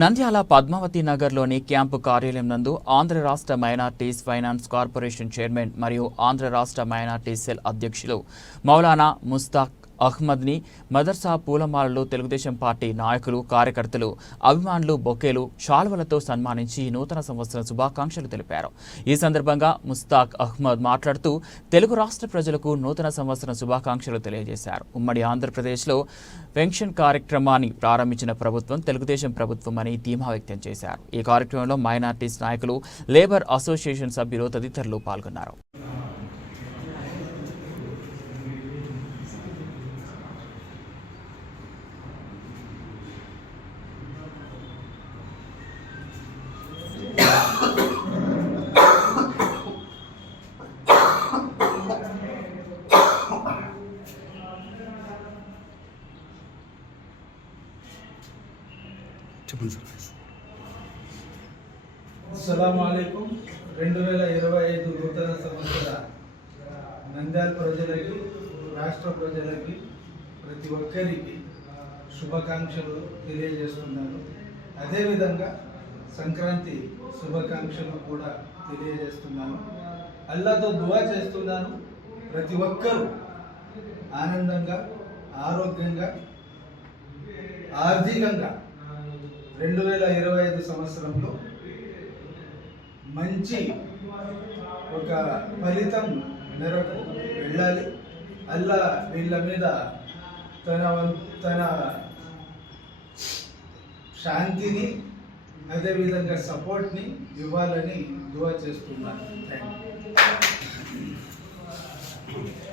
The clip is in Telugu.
నంద్యాల పద్మావతి నగర్లోని క్యాంపు కార్యాలయం నందు ఆంధ్ర రాష్ట్ర మైనార్టీస్ ఫైనాన్స్ కార్పొరేషన్ చైర్మన్ మరియు ఆంధ్ర రాష్ట్ర మైనార్టీస్ సెల్ అధ్యక్షులు మౌలానా ముస్తాక్ అహ్మద్ని మదర్సా పూలమాలలు తెలుగుదేశం పార్టీ నాయకులు కార్యకర్తలు అభిమానులు బొకేలు శాల్వలతో సన్మానించి నూతన సంవత్సర శుభాకాంక్షలు తెలిపారు। ఈ సందర్భంగా ముస్తాక్ అహ్మద్ మాట్లాడుతూ తెలుగు రాష్ట్ర ప్రజలకు నూతన సంవత్సర శుభాకాంక్షలు తెలియజేశారు। ఉమ్మడి ఆంధ్రప్రదేశ్లో పెన్షన్ కార్యక్రమాన్ని ప్రారంభించిన ప్రభుత్వం తెలుగుదేశం ప్రభుత్వం అని ధీమా వ్యక్తం చేశారు। ఈ కార్యక్రమంలో మైనార్టీస్ నాయకులు, లేబర్ అసోసియేషన్ సభ్యులు తదితరులు పాల్గొన్నారు। అస్సలాముఅలైకుం 2025 నూతన సంవత్సర నంద్యాల ప్రజలకి, రాష్ట్ర ప్రజలకి, ప్రతి ఒక్కరికి శుభాకాంక్షలు తెలియజేస్తున్నాను। అదేవిధంగా సంక్రాంతి శుభాకాంక్షలు కూడా తెలియజేస్తున్నాను। అల్లాతో దువా చేస్తున్నాను, ప్రతి ఒక్కరూ ఆనందంగా, ఆరోగ్యంగా, ఆర్థికంగా 2025 సంవత్సరంలో మంచి ఒక ఫలితం మేరకు వెళ్ళాలి। అల్లా వీళ్ళ మీద తన శాంతిని, అదేవిధంగా సపోర్ట్ని ఇవ్వాలని దువా చేస్తున్నాను। Thank you.